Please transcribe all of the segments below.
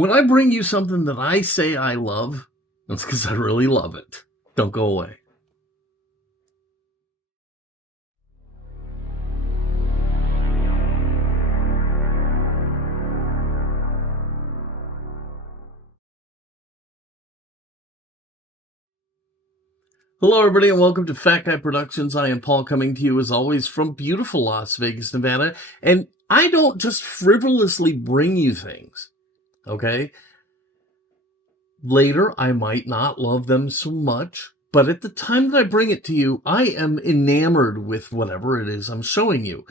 When I bring you something that I say I love, that's because I really love it. Don't go away. Hello, everybody, and welcome to Fat Guy Productions. I am Paul, coming to you, as always, from beautiful Las Vegas, Nevada. And I don't just frivolously bring you things, okay? Later, I might not love them so much, but at the time that I bring it to you, I am enamored with whatever it is I'm showing you.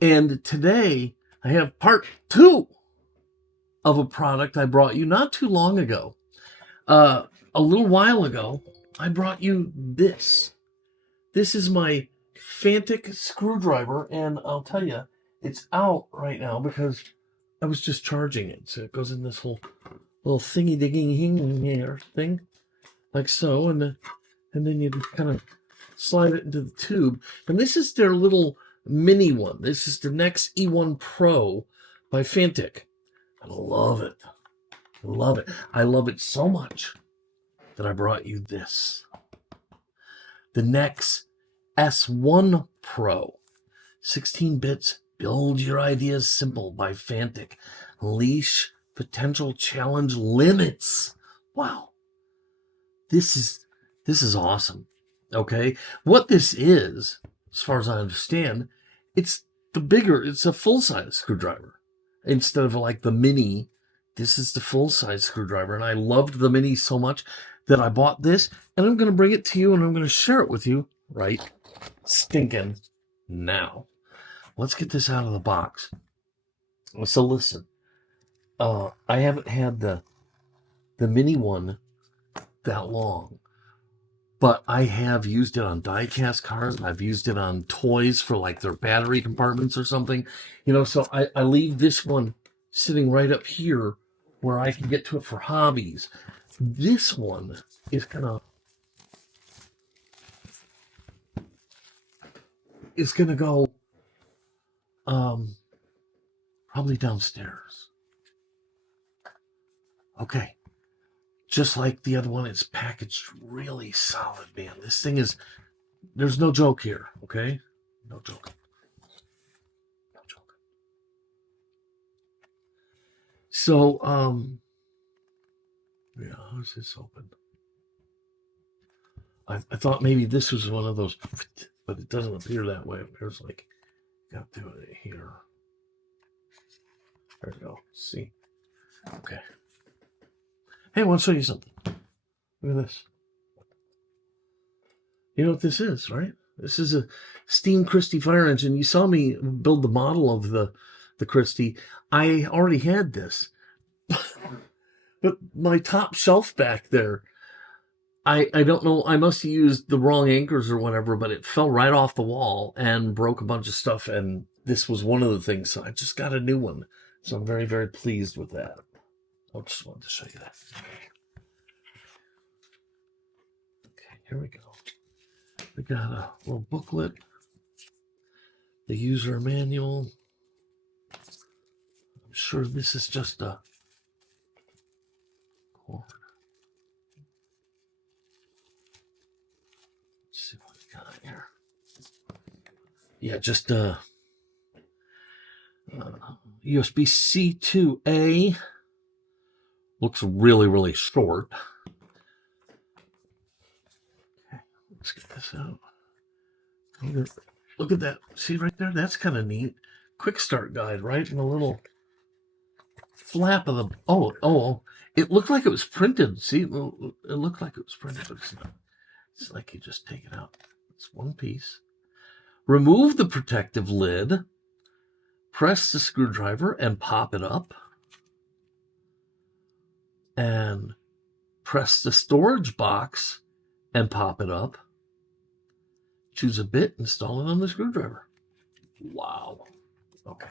And today, I have part 2 of a product I brought you not too long ago. A little while ago, I brought you this. This is my Fantik screwdriver, and I'll tell you, it's out right now because I was just charging it. So it goes in this whole little thingy-digging here thing, like so, and then you kind of slide it into the tube. And this is their little mini one. This is the NECA E1 Pro by Fantik. I love it. I love it. I love it so much that I brought you this. The NECA S1 Pro. 16 bits, build your ideas simple by Fantik. Leash potential challenge limits. Wow. This is awesome. Okay? What this is, as far as I understand, it's a full-size screwdriver. Instead of like the mini, this is the full-size screwdriver. And I loved the mini so much that I bought this, and I'm going to bring it to you, and I'm going to share it with you right stinking now. Let's get this out of the box. So listen, I haven't had the mini one that long, but I have used it on die-cast cars. I've used it on toys for like their battery compartments or something, so I leave this one sitting right up here where I can get to it for hobbies. This one is gonna go probably downstairs. Okay. Just like the other one, it's packaged really solid, man. This thing is, there's no joke here, okay? No joke. No joke. So, yeah, how's this open? I thought maybe this was one of those, but it doesn't appear that way. It appears like, got to do it here. There we go. See? Okay. Hey, I want to show you something. Look at this. You know what this is, right? This is a Steam Christie fire engine. You saw me build the model of the Christie. I already had this. But my top shelf back there, I don't know, I must have used the wrong anchors or whatever, but it fell right off the wall and broke a bunch of stuff, and this was one of the things, so I just got a new one. So I'm very, very pleased with that. I just wanted to show you that. Okay, here we go. We got a little booklet, the user manual. I'm sure this is just a cord. Let's see what we got here. Yeah, just a USB-C to A. Looks really, really short. Okay, let's get this out. Look at that. See right there? That's kind of neat. Quick start guide, right? And a little flap of the... Oh. It looked like it was printed. See? It looked like it was printed, but it's not. It's like you just take it out. It's one piece. Remove the protective lid. Press the screwdriver and pop it up. And press the storage box and pop it up. Choose a bit, install it on the screwdriver. Wow. Okay.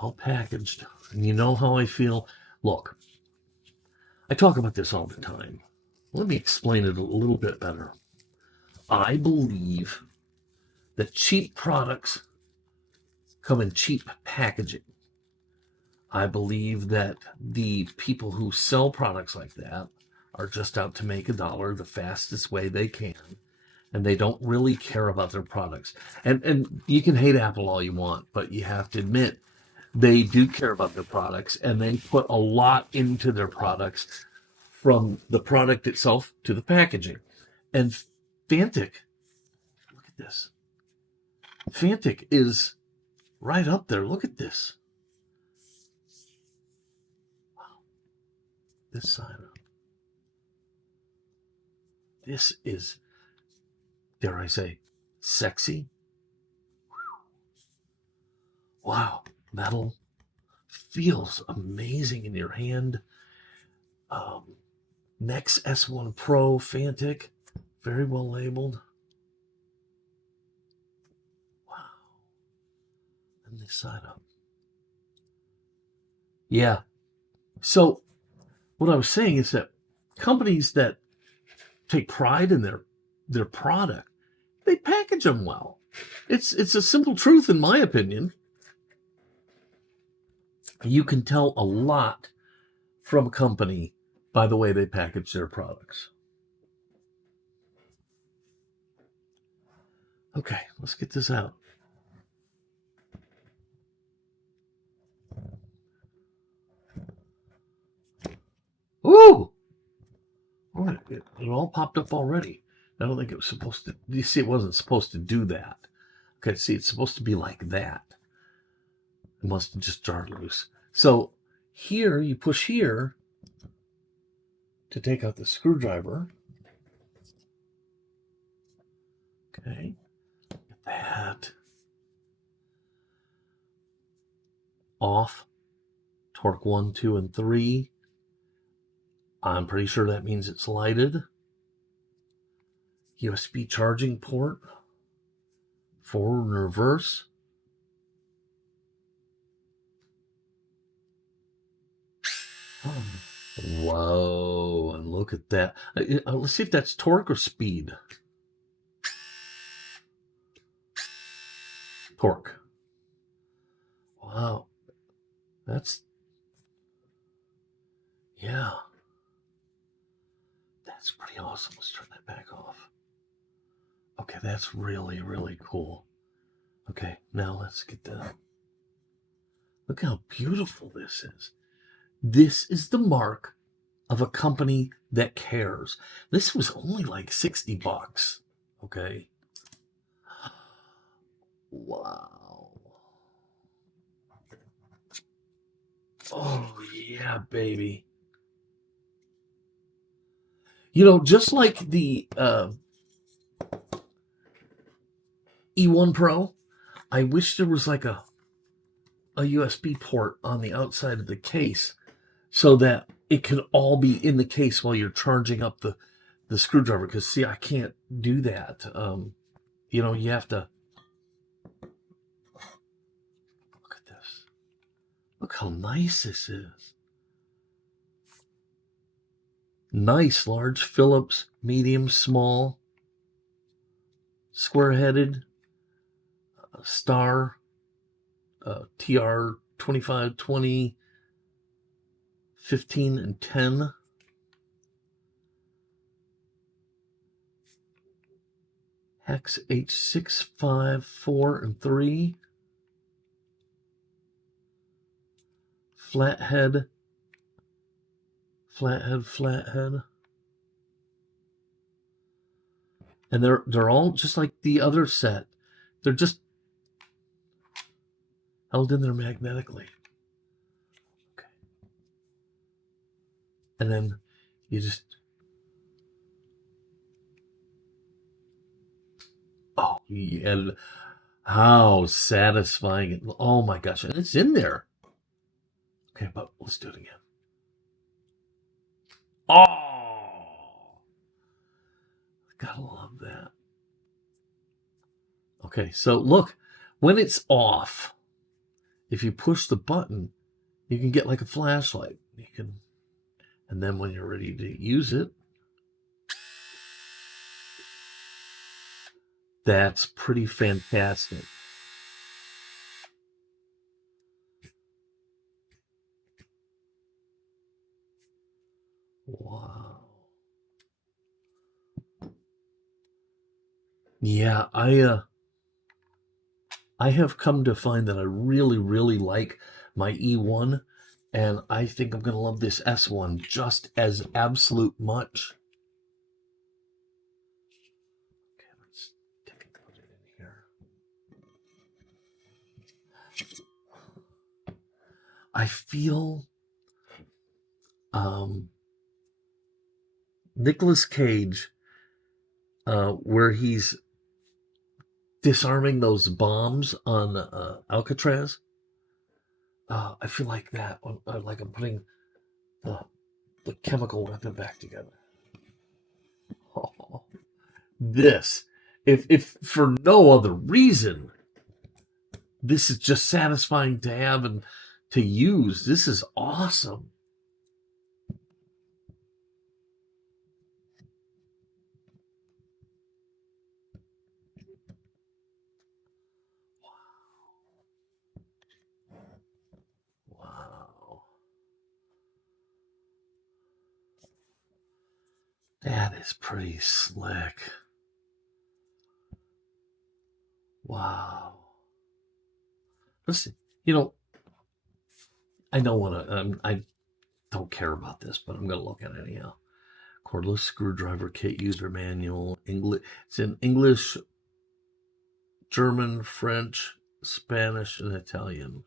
Well packaged. And you know how I feel. Look, I talk about this all the time. Let me explain it a little bit better. I believe that cheap products come in cheap packaging. I believe that the people who sell products like that are just out to make a dollar the fastest way they can, and they don't really care about their products. And you can hate Apple all you want, but you have to admit they do care about their products, and they put a lot into their products, from the product itself to the packaging. And Fantik, look at this. Fantik is right up there. Look at this. This side up. This is, dare I say, sexy. Wow, metal feels amazing in your hand. Nex S1 Pro Fantik, very well labeled. Wow. And this side up. Yeah. So what I was saying is that companies that take pride in their product, they package them well. It's a simple truth, in my opinion. You can tell a lot from a company by the way they package their products. Okay, let's get this out. Ooh! Oh, it all popped up already. I don't think it was supposed to. You see, it wasn't supposed to do that. Okay, see, it's supposed to be like that. It must have just jarred loose. So here, you push here to take out the screwdriver. Okay, get that off. Torque 1, 2, and 3. I'm pretty sure that means it's lighted. USB charging port. Forward and reverse. Oh. Whoa, and look at that. Let's see if that's torque or speed. Torque. Wow. That's, yeah. That's pretty awesome. Let's turn that back off. Okay, that's really, really cool. Okay, now let's get that. Look how beautiful this is. This is the mark of a company that cares. This was only like $60. Okay. Wow. Oh, yeah, baby. You know, just like the E1 Pro, I wish there was like a USB port on the outside of the case so that it could all be in the case while you're charging up the screwdriver. Because, see, I can't do that. You know, you have to... Look at this. Look how nice this is. Nice, large Phillips, medium, small, square-headed, star, TR 25, 20, 15, and 10. Hex H6, 5, 4, and 3. Flathead. And they're all just like the other set. They're just held in there magnetically. Okay. And then you just... Oh, yeah. How satisfying. Oh my gosh. And it's in there. Okay, but let's do it again. Oh! Gotta love that. Okay, so look. When it's off, if you push the button, you can get like a flashlight. You can, And then when you're ready to use it, that's pretty fantastic. Wow. Yeah, I have come to find that I really, really like my E1, and I think I'm going to love this S1 just as absolute much. Okay, let's take a put it in here. I feel Nicolas Cage where he's disarming those bombs on Alcatraz. I feel like that, like I'm putting the chemical weapon back together. Oh, this, if for no other reason, this is just satisfying to have and to use. This is awesome. Wow. That is pretty slick. Wow. Listen, I don't want to, I don't care about this, but I'm going to look at it anyhow. Cordless screwdriver kit user manual. English. It's in English, German, French, Spanish, and Italian.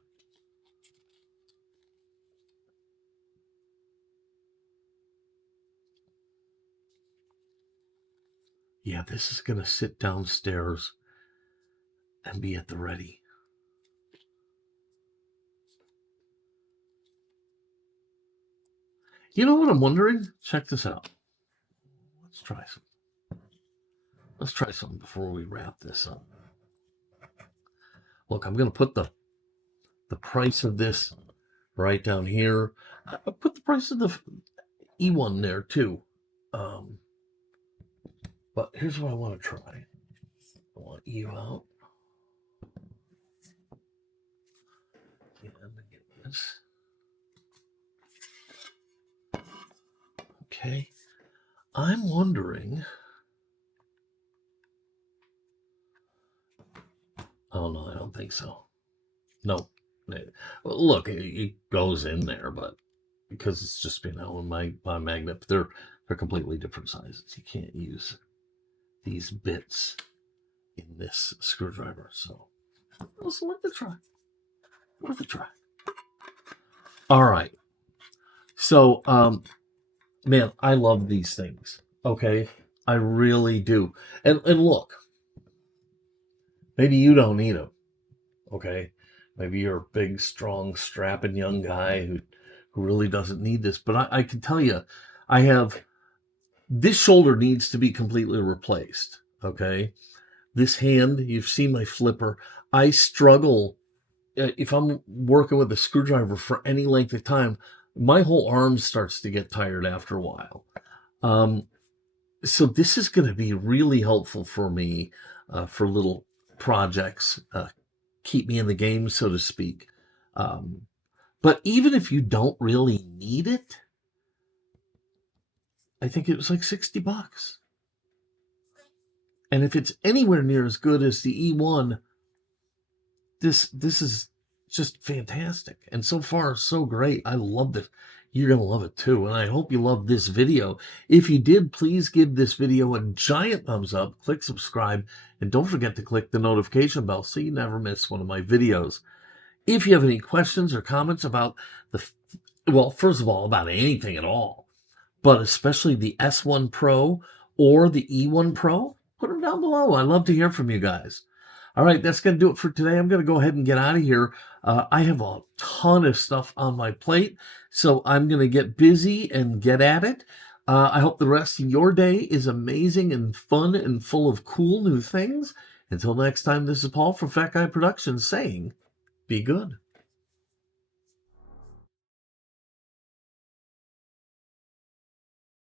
Yeah, this is going to sit downstairs and be at the ready. You know what I'm wondering? Check this out. Let's try some. Let's try something before we wrap this up. Look, I'm going to put the price of this right down here. I'll put the price of the E1 there too. But here's what I want to try. I want you out. And get this. Okay. I'm wondering. Oh no, I don't think so. No. Look, it goes in there, but because it's just been out on my magnet, they're completely different sizes. You can't use these bits in this screwdriver. So let's worth a try. Worth a try. All right. So, man, I love these things. Okay, I really do. And look, maybe you don't need them. Okay, maybe you're a big, strong, strapping young guy who really doesn't need this. But I can tell you, I have this shoulder needs to be completely replaced. Okay, this hand, you've seen my flipper. I struggle if I'm working with a screwdriver for any length of time. My whole arm starts to get tired after a while. So this is going to be really helpful for me for little projects, keep me in the game, so to speak. But even if you don't really need it, I think it was like $60. And if it's anywhere near as good as the E1, this is just fantastic. And so far, so great. I love it. You're going to love it too. And I hope you love this video. If you did, please give this video a giant thumbs up, click subscribe, and don't forget to click the notification bell so you never miss one of my videos. If you have any questions or comments about well, first of all, about anything at all, but especially the S1 Pro or the E1 Pro, put them down below. I love to hear from you guys. All right, that's going to do it for today. I'm going to go ahead and get out of here. I have a ton of stuff on my plate, so I'm going to get busy and get at it. I hope the rest of your day is amazing and fun and full of cool new things. Until next time, this is Paul from Fat Guy Productions saying, be good.